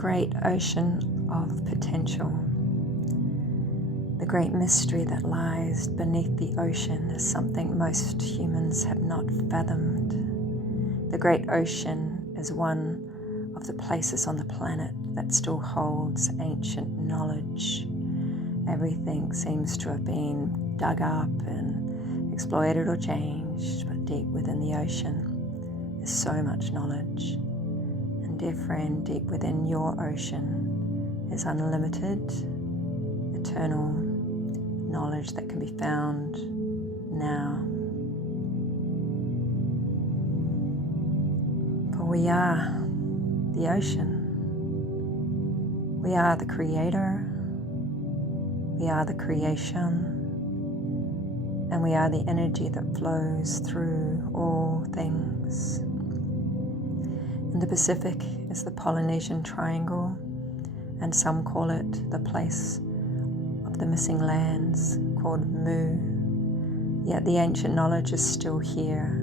great ocean of potential. The great mystery that lies beneath the ocean is something most humans have not fathomed. The great ocean is one of the places on the planet that still holds ancient knowledge. Everything seems to have been dug up and exploited or changed, but deep within the ocean is so much knowledge. And dear friend, deep within your ocean is unlimited, eternal knowledge that can be found now. For we are the ocean. We are the creator. We are the creation. And we are the energy that flows through all things. In the Pacific is the Polynesian Triangle, and some call it the place of the missing lands, called Mu. Yet the ancient knowledge is still here,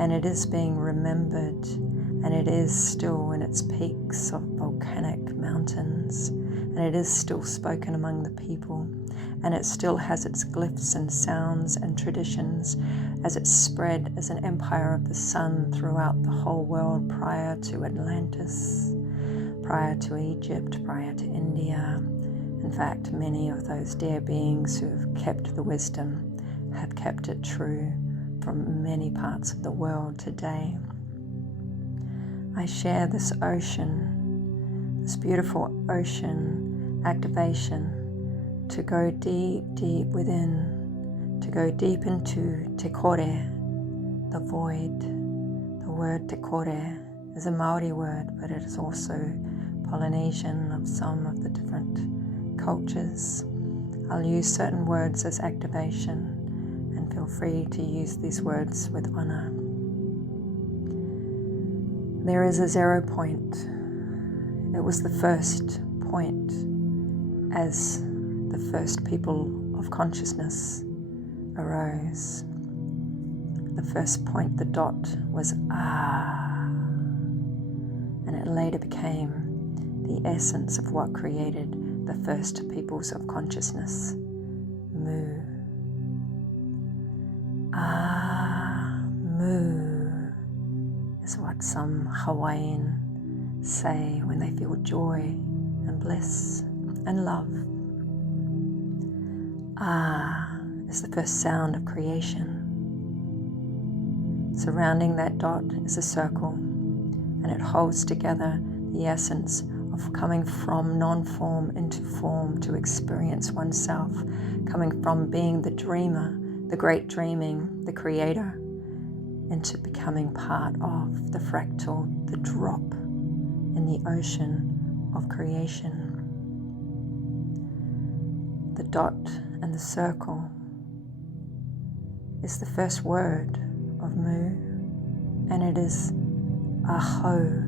and it is being remembered, and it is still in its peaks of volcanic mountains, and it is still spoken among the people, and it still has its glyphs and sounds and traditions as it spread as an empire of the sun throughout the whole world prior to Atlantis, prior to Egypt, prior to India. In fact, many of those dear beings who have kept the wisdom have kept it true from many parts of the world today. I share this ocean, this beautiful ocean activation to go deep, deep within, to go deep into Te Kore, the void. The word Te Kore is a Maori word, but it is also Polynesian of some of the different cultures. I'll use certain words as activation, and feel free to use these words with honor. There is a 0 point. It was the first point as the first people of consciousness arose. The first point, the dot, was Ah, and it later became the essence of what created the first peoples of consciousness, Mu. Ah, Mu is what some Hawaiian say when they feel joy and bliss and love. Ah is the first sound of creation. Surrounding that dot is a circle, and it holds together the essence of coming from non-form into form to experience oneself, coming from being the dreamer, the great dreaming, the creator, into becoming part of the fractal, the drop in the ocean of creation. The dot and the circle is the first word of Mu, and it is Aho,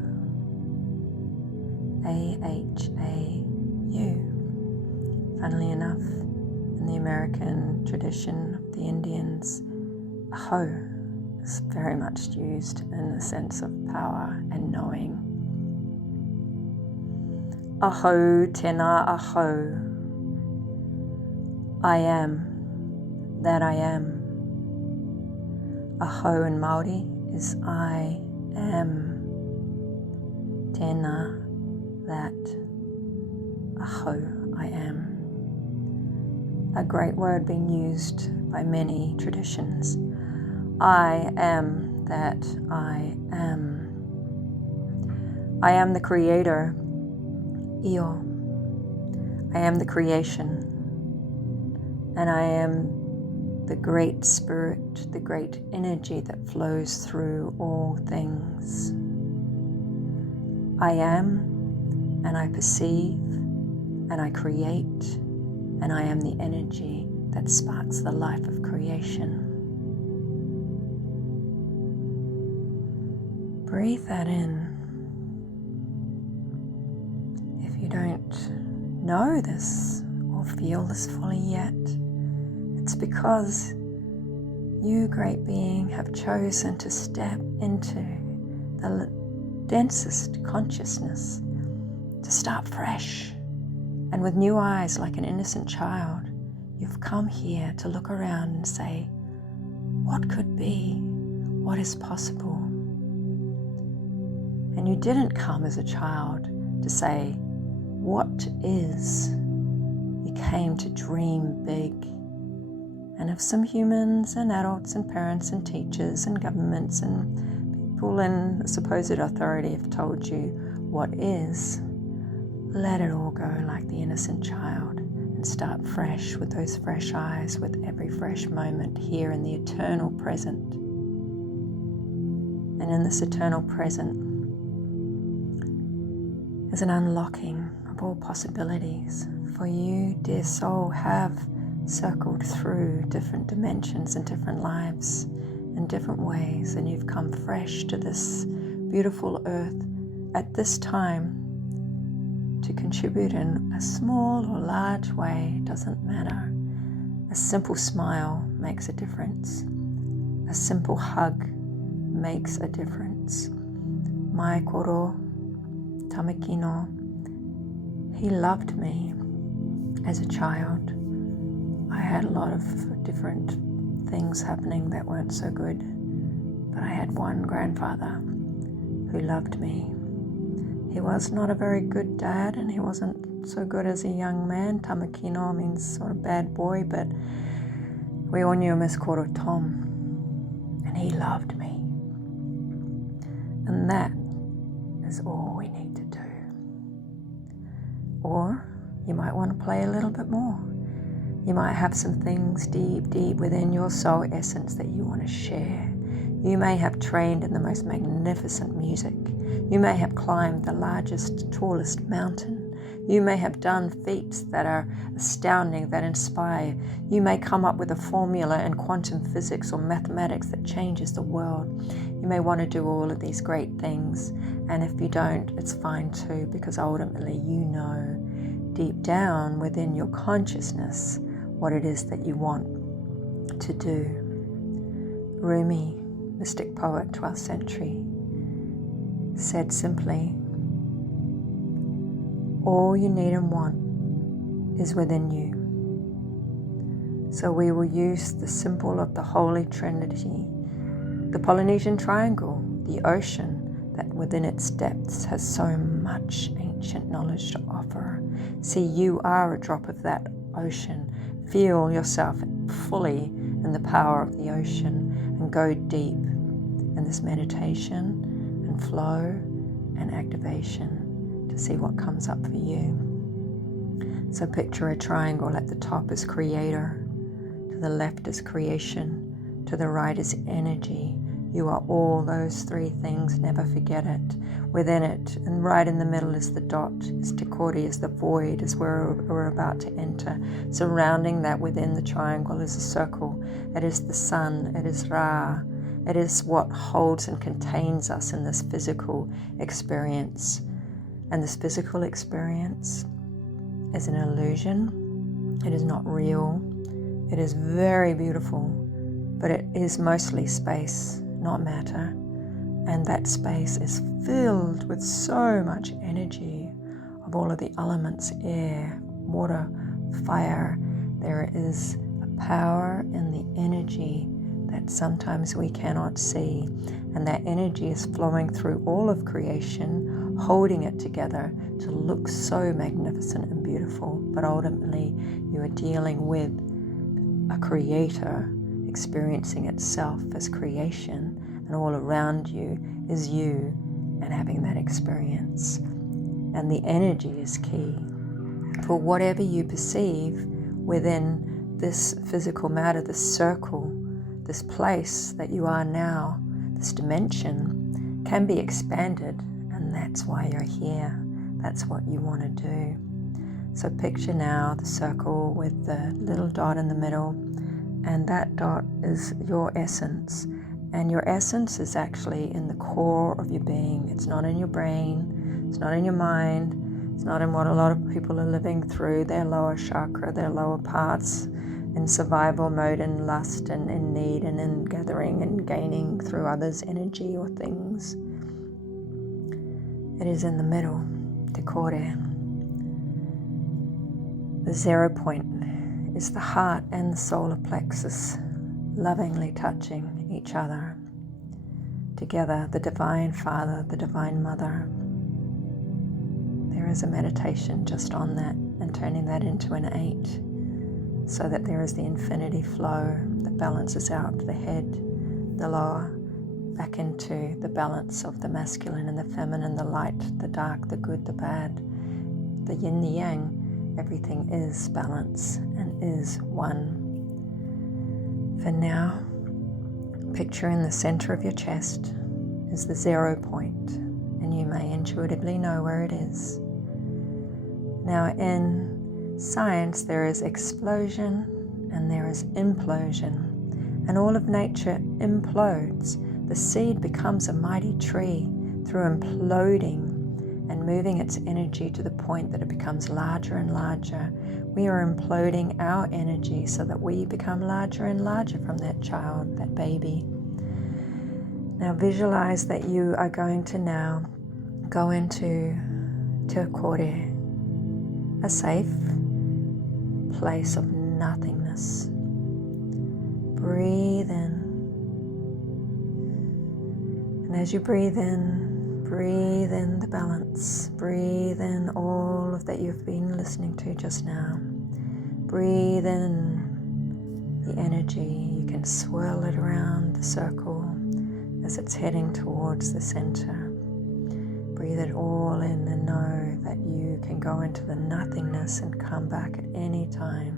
A-H-A-U. Funnily enough, in the American tradition of the Indians, Aho is very much used in the sense of power and knowing. Aho tēnā aho. I am that I am. Aho in Māori is I am. Tēnā, that. Aho, I am. A great word being used by many traditions. I am that I am. I am the creator, Io. I am the creation. And I am the great spirit, the great energy that flows through all things. I am, and I perceive, and I create, and I am the energy that sparks the life of creation. Breathe that in. If you don't know this or feel this fully yet, it's because you, great being, have chosen to step into the densest consciousness, to start fresh. And with new eyes like an innocent child, you've come here to look around and say, what could be? What is possible? And you didn't come as a child to say, what is? You came to dream big. And if some humans and adults and parents and teachers and governments and people in supposed authority have told you what is, let it all go like the innocent child and start fresh with those fresh eyes, with every fresh moment here in the eternal present. And in this eternal present is an unlocking of all possibilities. For you, dear soul, have circled through different dimensions and different lives in different ways, and you've come fresh to this beautiful earth at this time to contribute in a small or large way, doesn't matter. A simple smile makes a difference. A simple hug makes a difference. Mai koro tamakino, he loved me as a child. I had a lot of different things happening that weren't so good, but I had one grandfather who loved me. He was not a very good dad, and he wasn't so good as a young man. Tamakino means sort of bad boy, but we all knew him as Koro Tom, and he loved me. And that is all we need to do. Or you might want to play a little bit more. You might have some things deep, deep within your soul essence that you want to share. You may have trained in the most magnificent music. You may have climbed the largest, tallest mountain. You may have done feats that are astounding, that inspire. You may come up with a formula in quantum physics or mathematics that changes the world. You may want to do all of these great things. And if you don't, it's fine too, because ultimately you know deep down within your consciousness what it is that you want to do. Rumi, mystic poet, 12th century, said simply, all you need and want is within you. So we will use the symbol of the Holy Trinity, the Polynesian Triangle, the ocean that within its depths has so much ancient knowledge to offer. See, you are a drop of that ocean. Feel yourself fully in the power of the ocean and go deep in this meditation and flow and activation to see what comes up for you. So picture a triangle. At the top is creator, to the left is creation, to the right is energy. You are all those three things, never forget it. Within it, and right in the middle is the dot, is Tekori, is the void, is where we're about to enter. Surrounding that within the triangle is a circle. It is the sun, it is Ra. It is what holds and contains us in this physical experience. And this physical experience is an illusion. It is not real. It is very beautiful, but it is mostly space, not matter. And that space is filled with so much energy of all of the elements, air, water, fire. There is a power in the energy that sometimes we cannot see. And that energy is flowing through all of creation, holding it together to look so magnificent and beautiful. But ultimately, you are dealing with a creator experiencing itself as creation, and all around you is you and having that experience. And the energy is key. For whatever you perceive within this physical matter, this circle, this place that you are now, this dimension, can be expanded, and that's why you're here. That's what you want to do. So picture now the circle with the little dot in the middle, and that dot is your essence. And your essence is actually in the core of your being. It's not in your brain, it's not in your mind, it's not in what a lot of people are living through, their lower chakra, their lower parts, in survival mode, in lust and in need and in gathering and gaining through others' energy or things. It is in the middle. Te kore. The 0 point is the heart and the solar plexus lovingly touching each other. Together, the Divine Father, the Divine Mother. There is a meditation just on that and turning that into an 8 so that there is the infinity flow that balances out the head, the lower, back into the balance of the masculine and the feminine, the light, the dark, the good, the bad, the yin, the yang. Everything is balance and is one. For now, picture in the center of your chest is the 0 point, and you may intuitively know where it is. Now in science there is explosion and there is implosion, and all of nature implodes. The seed becomes a mighty tree through imploding and moving its energy to the point that it becomes larger and larger. We are imploding our energy so that we become larger and larger from that child, that baby. Now visualize that you are going to now go into te kore, a safe place of nothingness. Breathe in. And as you breathe in the balance. Breathe in all of that you've been listening to just now. Breathe in the energy. You can swirl it around the circle as it's heading towards the center. Breathe it all in and know that you can go into the nothingness and come back at any time.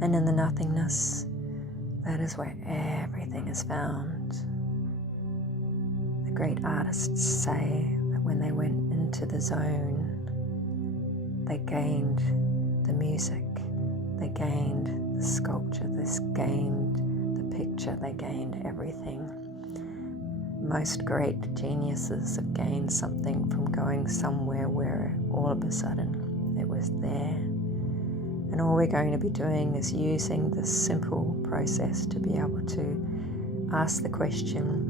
And in the nothingness, that is where everything is found. The great artists say that when they went into the zone, they gained the music, they gained the sculpture, they gained the picture, they gained everything. Most great geniuses have gained something from going somewhere where all of a sudden it was there. And all we're going to be doing is using this simple process to be able to ask the question,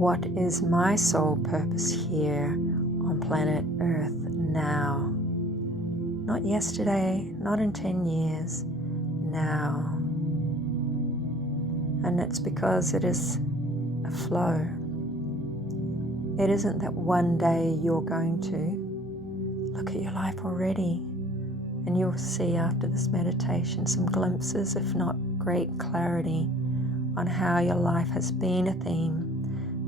what is my soul purpose here on planet Earth now? Not yesterday, not in 10 years, now. And it's because it is a flow. It isn't that one day you're going to look at your life already and you'll see after this meditation some glimpses, if not great clarity, on how your life has been a theme.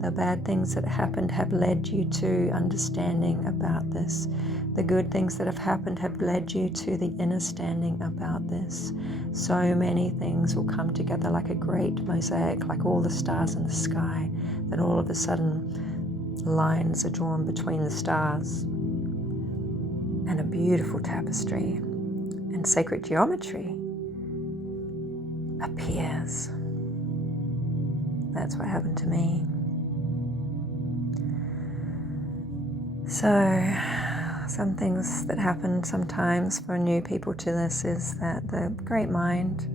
The bad things that happened have led you to understanding about this. The good things that have happened have led you to the understanding about this. So many things will come together like a great mosaic, like all the stars in the sky, that all of a sudden lines are drawn between the stars. And a beautiful tapestry and sacred geometry appears. That's what happened to me. So, some things that happen sometimes for new people to this is that the great mind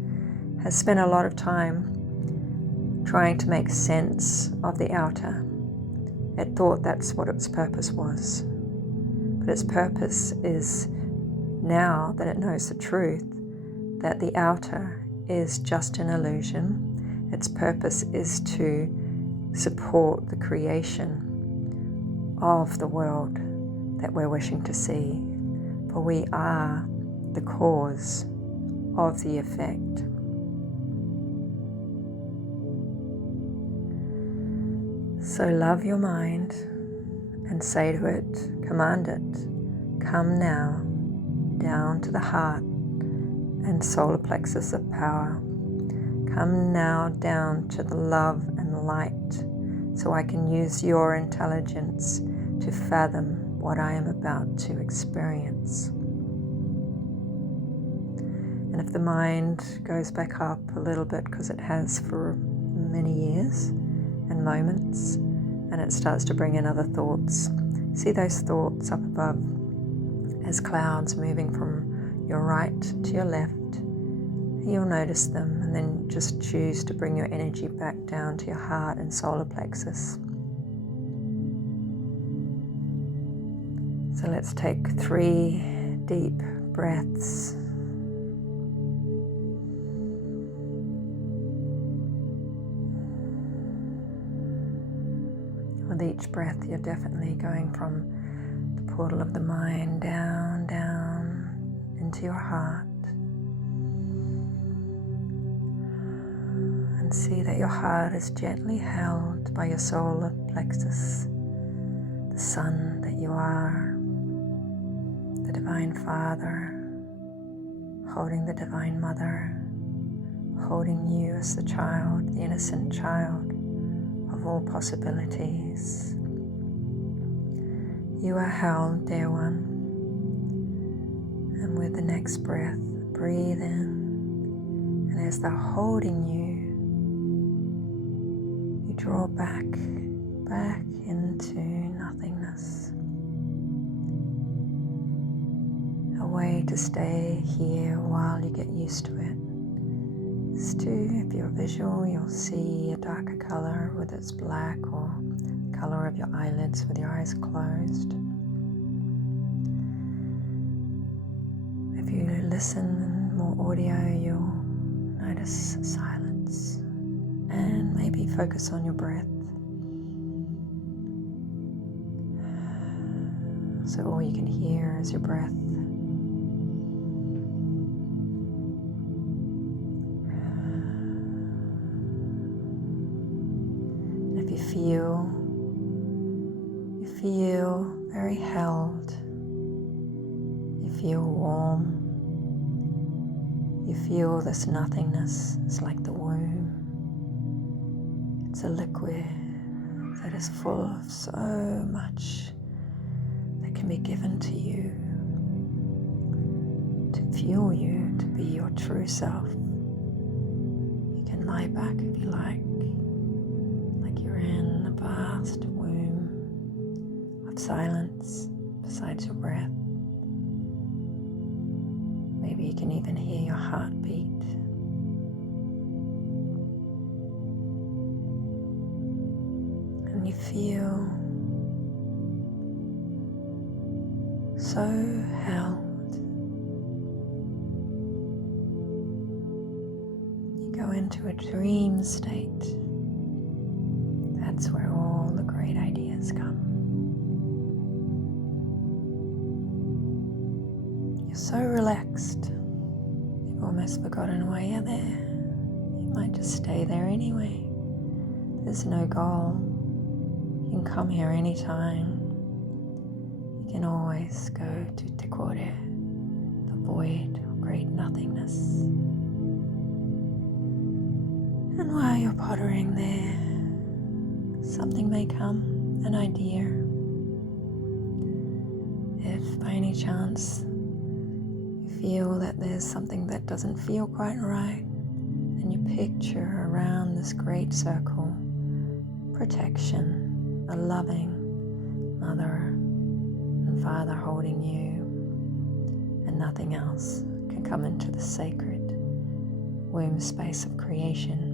has spent a lot of time trying to make sense of the outer. It thought that's what its purpose was. But its purpose is, now that it knows the truth, that the outer is just an illusion. Its purpose is to support the creation of the world that we're wishing to see, for we are the cause of the effect. So love your mind and say to it, command it, come now down to the heart and solar plexus of power. Come now down to the love and light, so I can use your intelligence to fathom what I am about to experience. And if the mind goes back up a little bit, because it has for many years and moments, and it starts to bring in other thoughts, see those thoughts up above as clouds moving from your right to your left. You'll notice them, and then just choose to bring your energy back down to your heart and solar plexus. So let's take 3 deep breaths. With each breath, you're definitely going from the portal of the mind down, down into your heart. And see that your heart is gently held by your solar plexus, the sun that you are, the Divine Father, holding the Divine Mother, holding you as the child, the innocent child of all possibilities. You are held, dear one. And with the next breath, breathe in. And as they're holding you, you draw back into nothingness. A way to stay here while you get used to it is to, if you're visual, you'll see a darker color, whether it's black or the color of your eyelids with your eyes closed. If you listen more audio, you'll notice silence and maybe focus on your breath. So all you can hear is your breath. And if you feel very held, you feel warm, you feel this nothingness. It's like the womb. It's a liquid that is full of so much that can be given to you to fuel you to be your true self. You can lie back if you like you're in a vast womb of silence besides your breath. Maybe you can even hear your heartbeat. And you feel so held. You go into a dream state. That's where all the great ideas come. You're so relaxed, you've almost forgotten why you're there. You might just stay there anyway. There's no goal. You can come here anytime. You can always go to Te Kore, the void of great nothingness. And while you're pottering there, something may come, an idea. If by any chance you feel that there's something that doesn't feel quite right, then you picture around this great circle protection, a loving mother and father holding you, and nothing else can come into the sacred womb space of creation.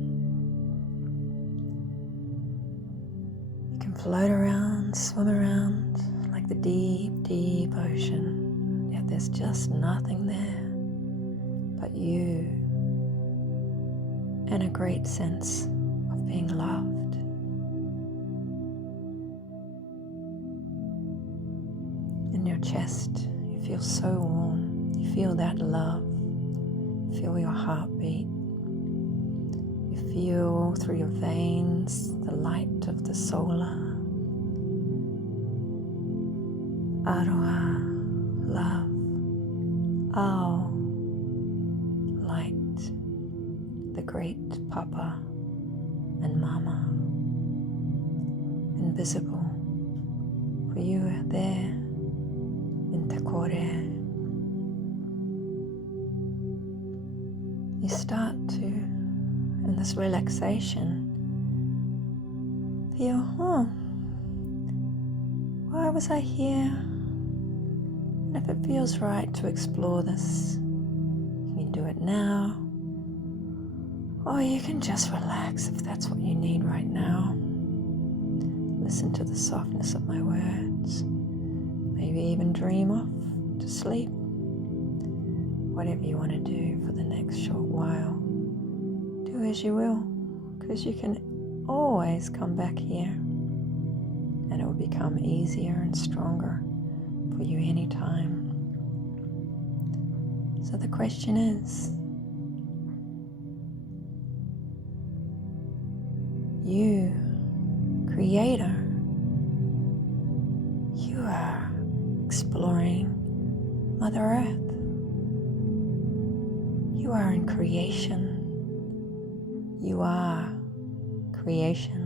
Float around, swim around like the deep, deep ocean, yet there's just nothing there but you and a great sense of being loved. In your chest, you feel so warm. You feel that love. You feel your heartbeat. You feel through your veins the light of the solar. Aroha, love, Ao, light, the great Papa and Mama, invisible, for you are there in Te Kore. You start to, in this relaxation, feel, why was I here? And if it feels right to explore this, you can do it now, or you can just relax if that's what you need right now. Listen to the softness of my words. maybe even dream off to sleep. Whatever you want to do for the next short while, do as you will, because you can always come back here and it will become easier and stronger for you anytime. So the question is, you, creator, you are exploring Mother Earth. You are in creation. You are creation.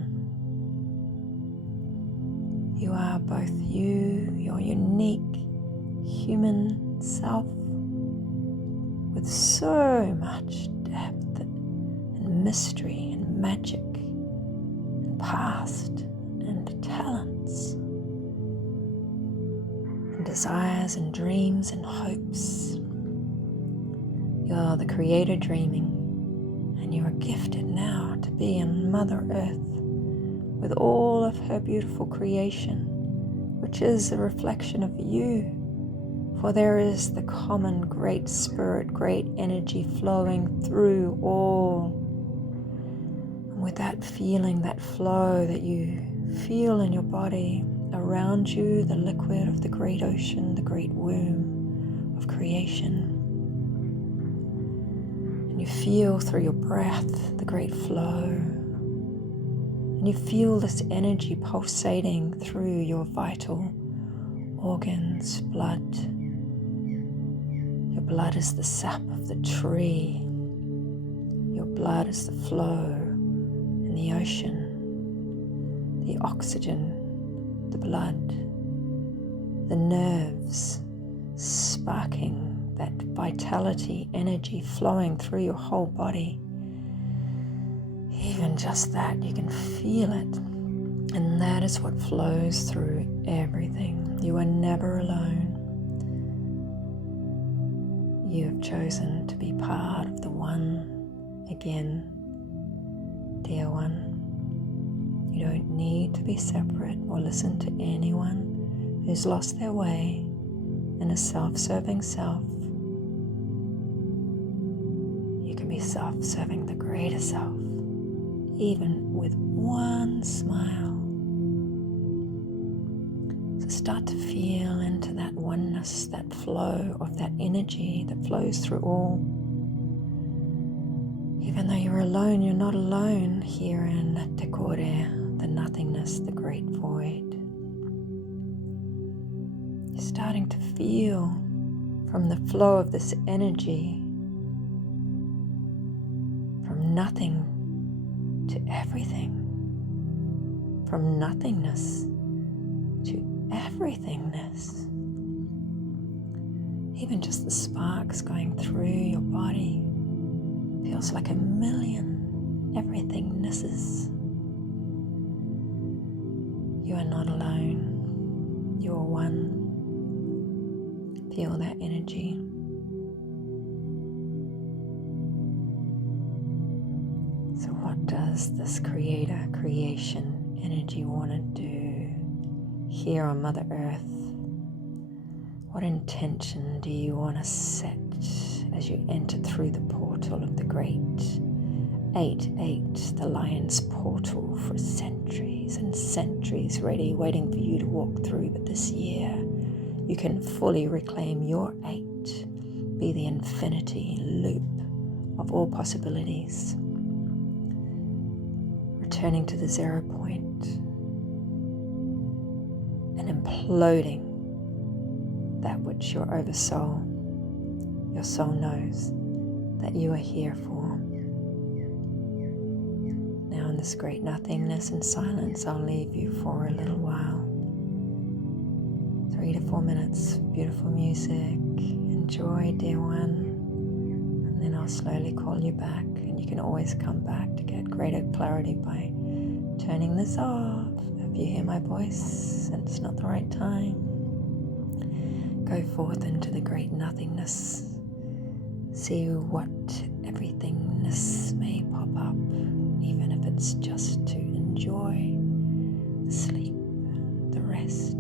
You are both you, your unique human self, with so much depth and mystery and magic and past and talents and desires and dreams and hopes. You're the creator dreaming, and you are gifted now to be in Mother Earth with all of her beautiful creation, which is a reflection of you. For there is the common great spirit, great energy flowing through all. And with that feeling, that flow that you feel in your body, around you, the liquid of the great ocean, the great womb of creation. And you feel through your breath the great flow. And you feel this energy pulsating through your vital organs, blood. Your blood is the sap of the tree. Your blood is the flow in the ocean, the oxygen, the blood, the nerves sparking, that vitality, energy flowing through your whole body. Even just that, you can feel it. And that is what flows through everything. You are never alone. You have chosen to be part of the one again. Dear one, you don't need to be separate or listen to anyone who's lost their way in a self-serving self. You can be self-serving the greater self, even with one smile. So start to feel into that oneness, that flow of that energy that flows through all. Even though you're alone, you're not alone here in Tekore, the nothingness, the great void. You're starting to feel from the flow of this energy, from nothing to everything, from nothingness to everythingness. Even just the sparks going through your body feels like a million everythingnesses. You are not alone. You are one. Feel that energy. So what does this creator, creation energy want to do here on Mother Earth? What intention do you want to set as you enter through the portal of the great 8-8, the lion's portal, for centuries and centuries ready, waiting for you to walk through? But this year, you can fully reclaim your 8, be the infinity loop of all possibilities, returning to the 0 point and imploding that which your oversoul, your soul knows that you are here for. Now in this great nothingness and silence, I'll leave you for a little while. 3 to 4 minutes, beautiful music. Enjoy, dear one. And then I'll slowly call you back, and you can always come back to get greater clarity by turning this off. If you hear my voice and it's not the right time, go forth into the great nothingness. See what everythingness may pop up, even if it's just to enjoy the sleep, the rest.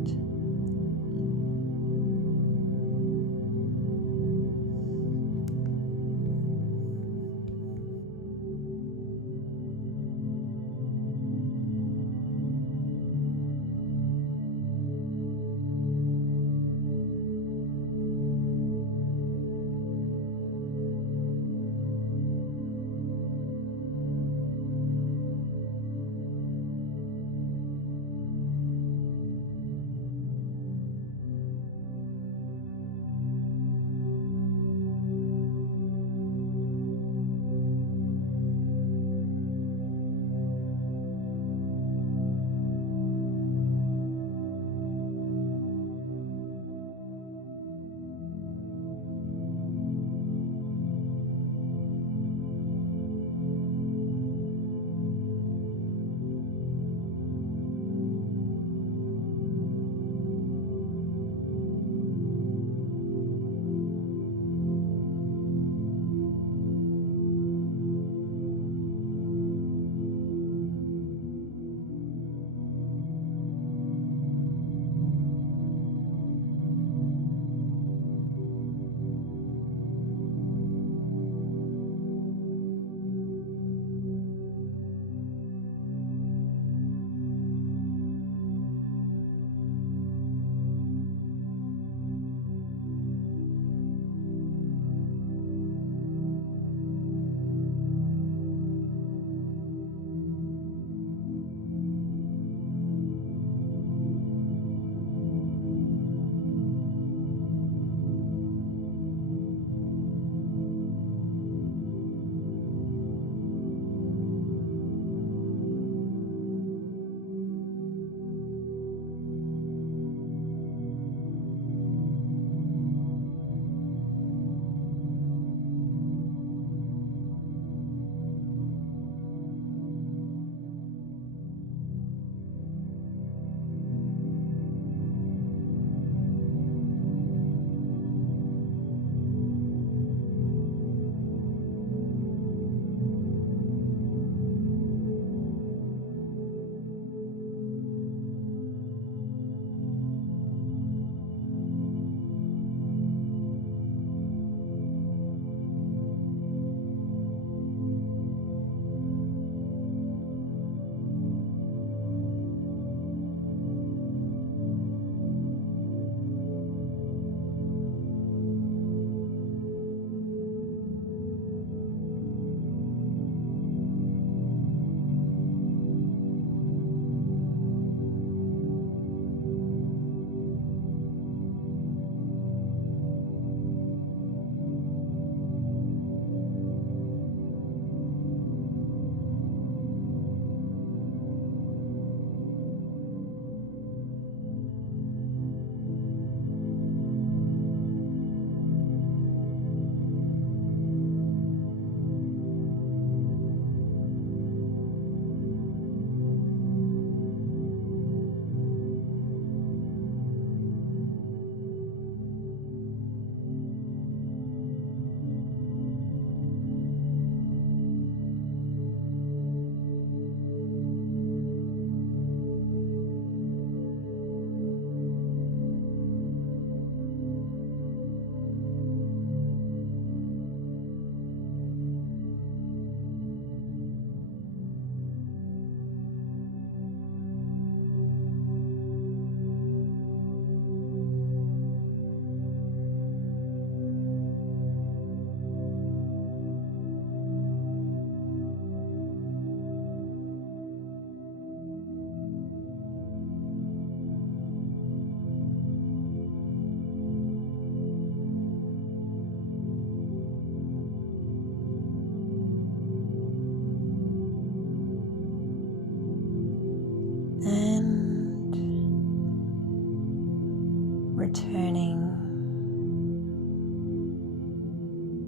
returning,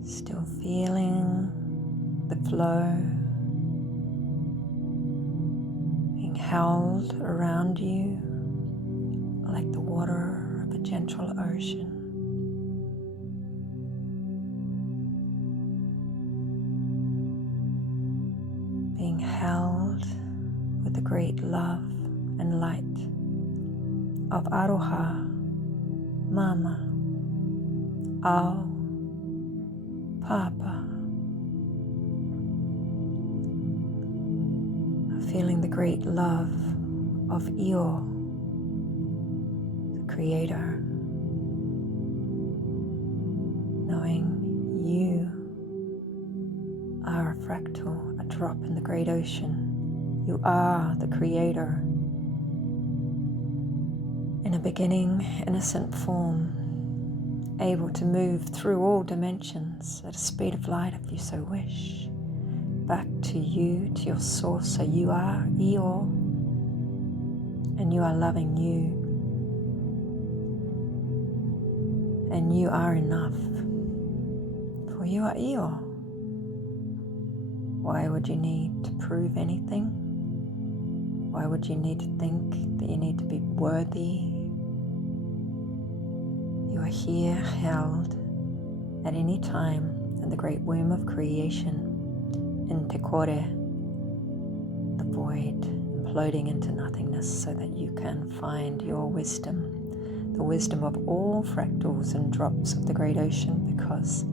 still feeling the flow, being held around you like the water of a gentle ocean. Being held with the great love and light of Aroha, Mama, Ao, Papa. Feeling the great love of Io, the Creator. Knowing you are a fractal, a drop in the great ocean. You are the Creator in a beginning, innocent form, able to move through all dimensions at a speed of light if you so wish. Back to you, to your source. So you are Io, and you are loving you, and you are enough, for you are Io. Why would you need to prove anything? Why would you need to think that you need to be worthy? You are here, held at any time in the great womb of creation, in Tekore, the void, imploding into nothingness so that you can find your wisdom, the wisdom of all fractals and drops of the great ocean, because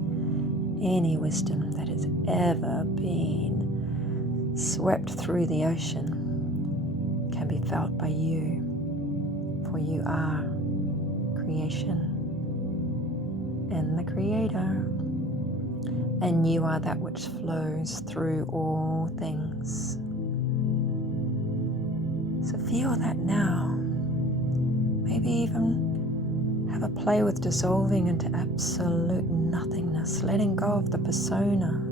any wisdom that has ever been swept through the ocean can be felt by you, for you are creation and the Creator. And you are that which flows through all things. So feel that now. Maybe even have a play with dissolving into absolute nothingness, letting go of the persona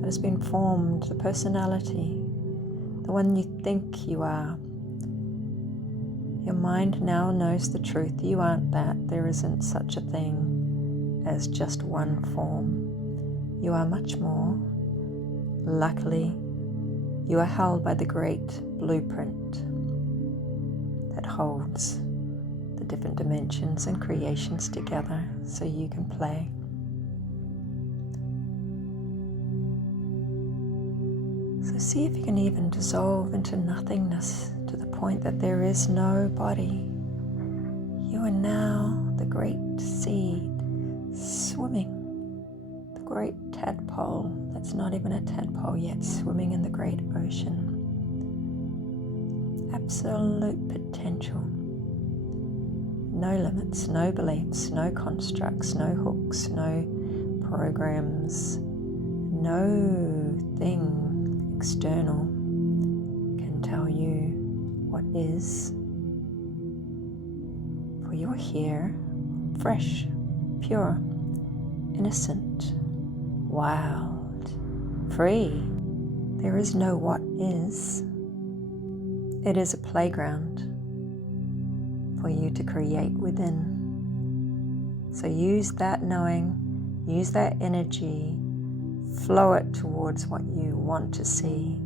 that has been formed, the personality, the one you think you are. Your mind now knows the truth. You aren't that. There isn't such a thing as just one form. You are much more. Luckily, you are held by the great blueprint that holds the different dimensions and creations together so you can play. So see if you can even dissolve into nothingness to the point that there is no body. You are now the great seed swimming. Great tadpole that's not even a tadpole yet, swimming in the great ocean. Absolute potential. No limits, no beliefs, no constructs, no hooks, no programs, no thing external can tell you what is. For you're here, fresh, pure, innocent, wild, free. There is no what is. It is a playground for you to create within. So use that knowing, use that energy, flow it towards what you want to see.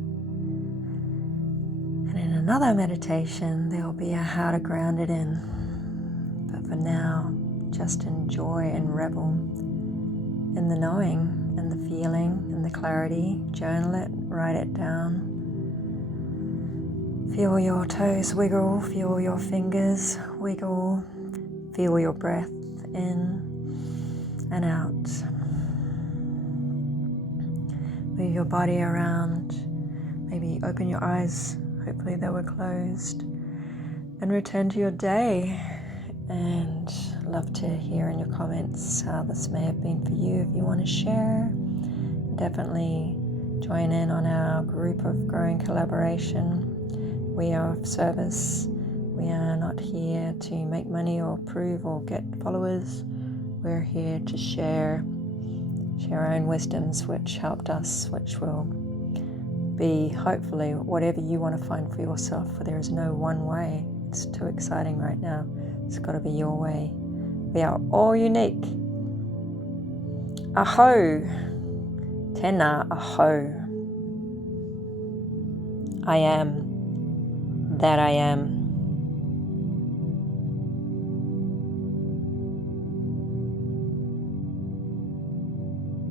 And in another meditation, there'll be a how to ground it in. But for now, just enjoy and revel in the knowing and the feeling and the clarity. Journal it, write it down. Feel your toes wiggle, feel your fingers wiggle, feel your breath in and out. Move your body around, maybe open your eyes, hopefully they were closed, and return to your day. And love to hear in your comments how this may have been for you. If you want to share, definitely join in on our group of growing collaboration. We are of service. We are not here to make money or prove or get followers. We're here to share our own wisdoms which helped us, which will be hopefully whatever you want to find for yourself, for there is no one way. It's too exciting right now. It's got to be your way. We are all unique. Aho, tēnā aho. I am that I am.